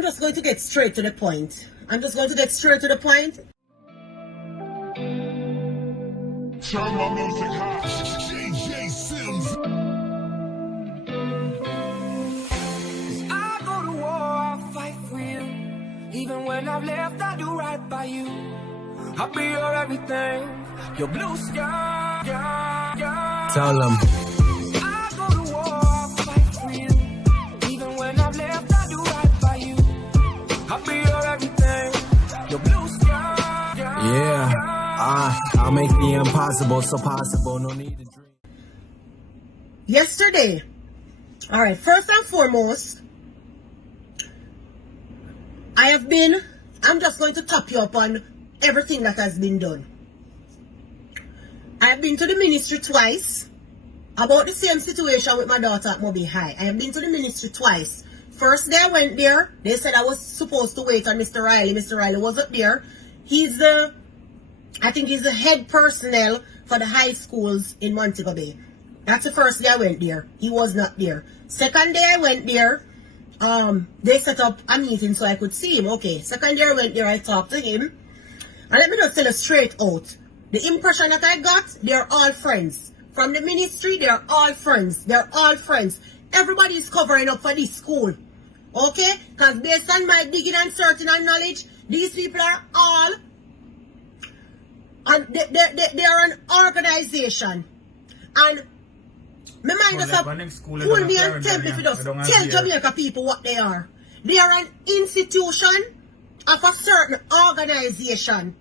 I'm just going to get straight to the point. I'm just going to get straight to the point. Turn my music high. JJ Sims. I go to war, I'll fight for you. Even when I've left, I do right by you. I'll be your everything, your blue sky. Tell them. I go to war, I'll fight for you. Even when I've left, I do right by you. I'll be your everything, your blue sky. Yeah, I'll make the impossible so possible. No need to dream. Yesterday, all right, first and foremost, I'm just going to top you up on everything that has been done. I have been to the ministry twice about the same situation with my daughter at Mobay High. I have been to the ministry twice. First day I went there, they said I was supposed to wait on Mr. Riley. Mr. Riley wasn't there. I think he's the head personnel for the high schools in Montego Bay. That's the first day I went there. He was not there. Second day I went there, they set up a meeting so I could see him. Okay, second day I went there, I talked to him. And let me just tell you straight out, the impression that I got, they're all friends. From the ministry, they're all friends. They're all friends. Everybody is covering up for this school. Okay? Because based on my digging and searching and knowledge, these people are all, and they are an organization. And my mind just up, pull me and tell me if you just tell Jamaica people what they are. They are an institution of a certain organization.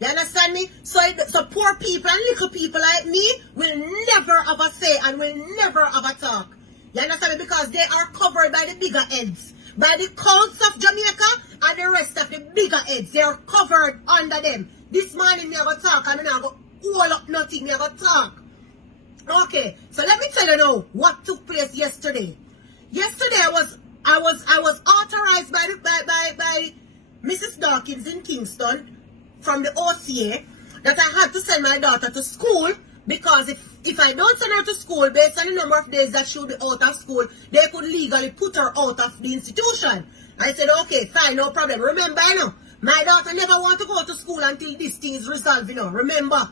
You understand me? So poor people and little people like me will never have a say and will never have a talk. You understand me? Because they are covered by the bigger heads. By the cults of Jamaica and the rest of the bigger heads. They are covered under them. This morning me have a talk and me have a hold up nothing. Me have a talk. Okay, so let me tell you now what took place yesterday. Yesterday I was authorized by Mrs. Dawkins in Kingston from the OCA that I had to send my daughter to school, because if I don't send her to school based on the number of days that she will be out of school, they could legally put her out of the institution. I said, okay, fine, no problem. Remember, my daughter never want to go to school until this thing is resolved, Remember,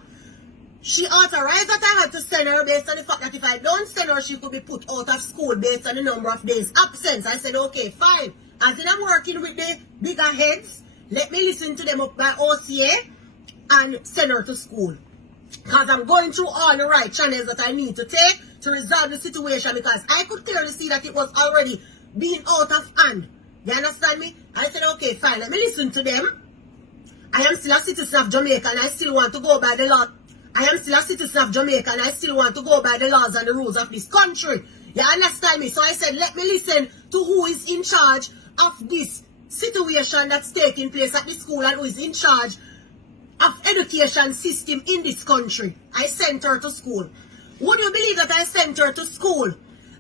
she authorized that I had to send her based on the fact that if I don't send her, she could be put out of school based on the number of days absence. I said, okay, fine. As in I'm working with the bigger heads, let me listen to them up by OCA and send her to school. Because I'm going through all the right channels that I need to take to resolve the situation, because I could clearly see that it was already being out of hand. You understand me? I said, okay, fine, let me listen to them. I am still a citizen of Jamaica and I still want to go by the law. I am still a citizen of Jamaica and I still want to go by the laws and the rules of this country. You understand me? So I said, let me listen to who is in charge of this situation that's taking place at the school and who is in charge of education system in this country. I sent her to school. Would you believe that I sent her to school?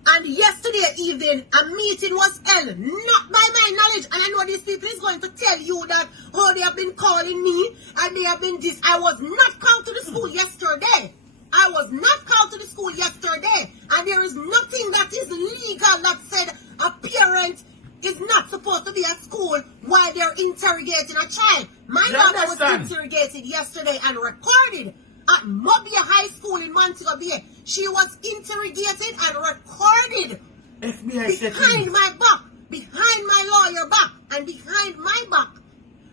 And yesterday evening, a meeting was held, not by my knowledge. And I know these people is going to tell you that, oh, they have been calling me and they have been this. I was not called to the school yesterday. I was not called to the school yesterday. And there is nothing that is legal that said a parent is not supposed to be at school while they're interrogating a child. My daughter was interrogated yesterday and recorded at Mobay High School in Montego Bay. She was interrogated and recorded behind my back, behind my lawyer back, and behind my back.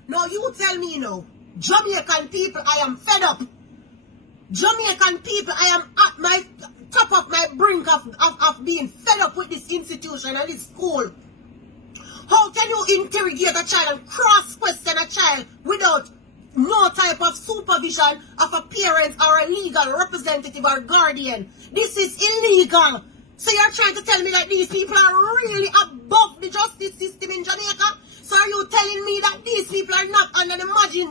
Now you tell me, Jamaican people, I am fed up. Jamaican people, I am at my top of my brink of being fed up with this institution and this school. How can you interrogate a child and cross-question a child without no type of supervision of a parent or a legal representative or guardian? This is illegal. So you're trying to tell me that these people are really above the justice system in Jamaica? So are you telling me that these people are not under the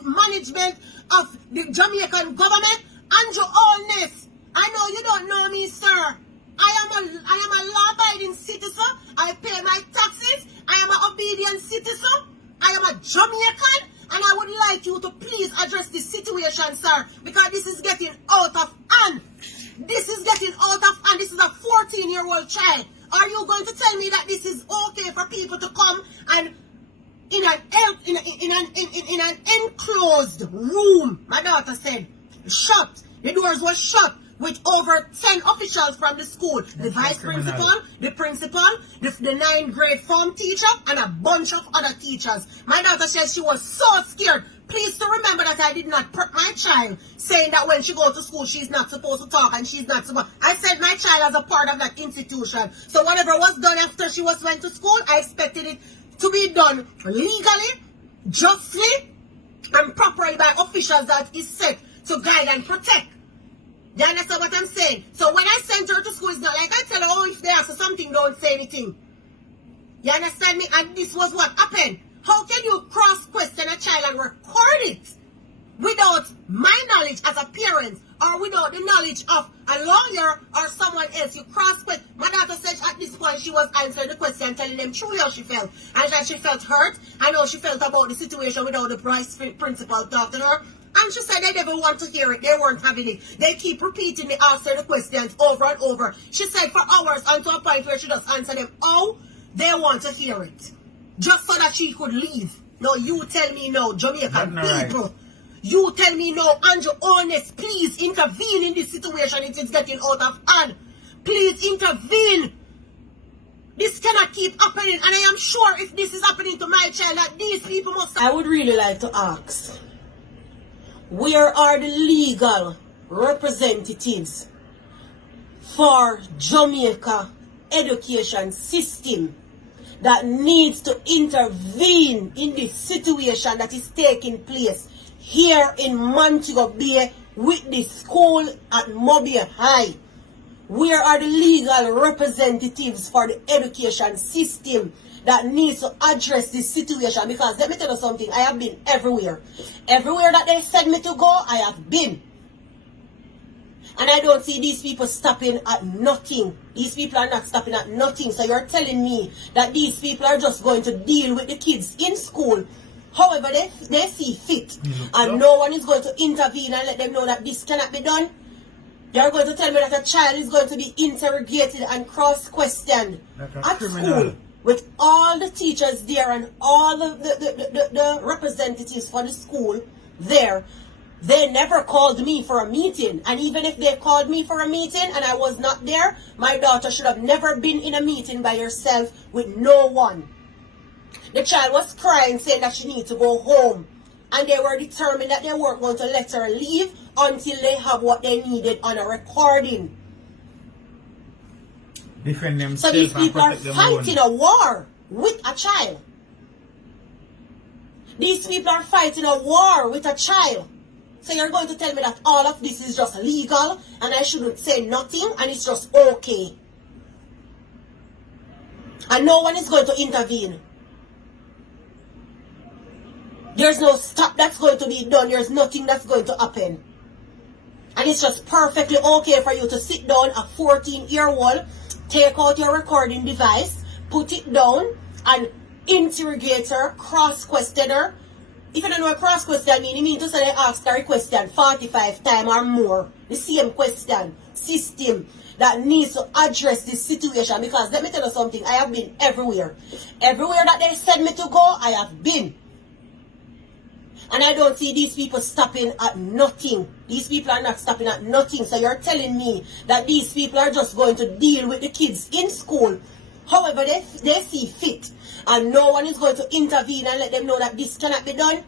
management of the Jamaican government? Andrew Allness, I know you don't know me, sir. I am a law-abiding citizen. I pay my taxes. I am an obedient citizen. I am a Jamaican. And I would like you to please address this situation, sir, because this is getting out of hand. This is getting out of hand. This is a 14-year-old child. Are you going to tell me that this is okay for people to come and in an enclosed room. My daughter said, shut. The doors were shut with over 10 officials from the school. The vice principal, the principal, the 9th grade form teacher, and a bunch of other teachers. My daughter said she was so scared. Please to remember that I did not prep my child, saying that when she goes to school, she's not supposed to talk and she's not supposed. I said my child as a part of that institution. So whatever was done after she went to school, I expected it to be done legally, justly, and properly by officials that is set to guide and protect. You understand what I'm saying? So when I sent her to school, it's not like I tell her, oh, if they ask her something, don't say anything. You understand me? And this was what happened. How can you cross-question a child and record it without my knowledge as a parent or without the knowledge of a lawyer or someone else? You cross-question. My daughter said at this point she was answering the question, telling them truly how she felt. And that she felt hurt. I know she felt about the situation without the vice principal talking to her. And she said they never want to hear it. They weren't having it. They keep repeating the answer the questions over and over. She said for hours until a point where she just answered them. Oh, they want to hear it. Just so that she could leave. No, you tell me no, Jamaican people. Right. You tell me no, Andrew Honest, please intervene in this situation. It is getting out of hand. Please intervene. This cannot keep happening. And I am sure if this is happening to my child, that these people must... I would really like to ask, where are the legal representatives for Jamaica education system that needs to intervene in this situation that is taking place here in Montego Bay with the school at Mobay High? Where are the legal representatives for the education system that needs to address this situation? Because let me tell you something, I have been everywhere. Everywhere that they said me to go, I have been. And I don't see these people stopping at nothing. These people are not stopping at nothing. So you're telling me that these people are just going to deal with the kids in school however they see fit. And no one is going to intervene and let them know that this cannot be done. You're going to tell me that a child is going to be interrogated and cross-questioned at school with all the teachers there and all the representatives for the school there. They never called me for a meeting. And even if they called me for a meeting and I was not there, my daughter should have never been in a meeting by herself with no one. The child was crying, saying that she needed to go home. And they were determined that they weren't going to let her leave until they have what they needed on a recording. Defend themselves. So these people are fighting a war with a child. These people are fighting a war with a child. So you're going to tell me that all of this is just legal and I shouldn't say nothing and it's just okay. And no one is going to intervene. There's no stop that's going to be done. There's nothing that's going to happen. And it's just perfectly okay for you to sit down, a 14-year-old, take out your recording device, put it down, and interrogate her, cross-question her. If you don't know what cross-question means, it means to say they ask her a question 45 times or more. The same question, system that needs to address this situation. Because let me tell you something, I have been everywhere. Everywhere that they said me to go, I have been. And I don't see these people stopping at nothing. These people are not stopping at nothing. So you're telling me that these people are just going to deal with the kids in school however they see fit. And no one is going to intervene and let them know that this cannot be done.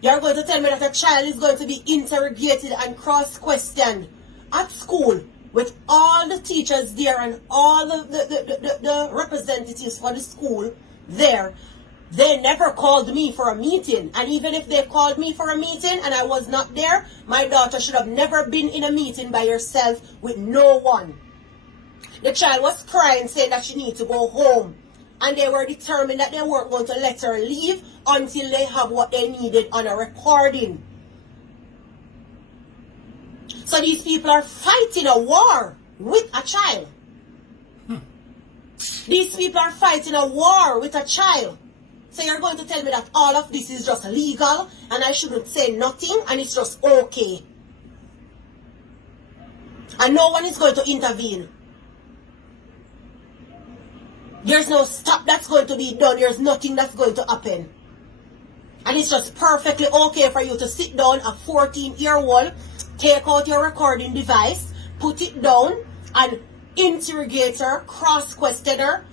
You're going to tell me that a child is going to be interrogated and cross-questioned at school with all the teachers there and all the representatives for the school there. They never called me for a meeting. And even if they called me for a meeting and I was not there, my daughter should have never been in a meeting by herself with no one. The child was crying, saying that she needed to go home. And they were determined that they weren't going to let her leave until they have what they needed on a recording. So these people are fighting a war with a child. These people are fighting a war with a child. So you're going to tell me that all of this is just legal and I shouldn't say nothing and it's just okay. And no one is going to intervene. There's no stop that's going to be done. There's nothing that's going to happen. And it's just perfectly okay for you to sit down, a 14-year-old, take out your recording device, put it down, and interrogate her, cross-question her.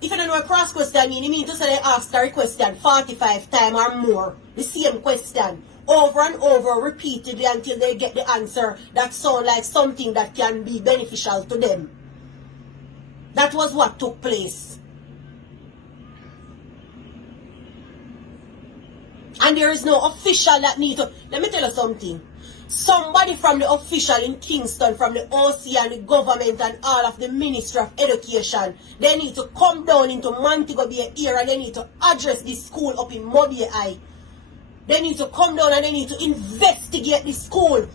If you don't know what cross-question means, it means to say they ask the question 45 times or more. The same question. Over and over, repeatedly, until they get the answer that sounds like something that can be beneficial to them. That was what took place. And there is no official that need to... Let me tell you something. Somebody from the official in Kingston, from the OC and the government and all of the Ministry of Education, they need to come down into Montego Bay here and they need to address this school up in Mobay. They need to come down and they need to investigate this school.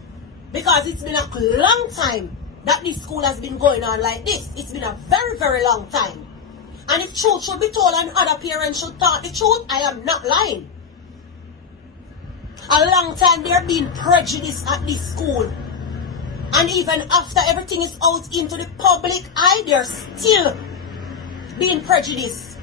Because it's been a long time that this school has been going on like this. It's been a very, very long time. And if truth should be told and other parents should talk the truth, I am not lying. A long time they're being prejudiced at this school. And even after everything is out into the public eye, they're still being prejudiced.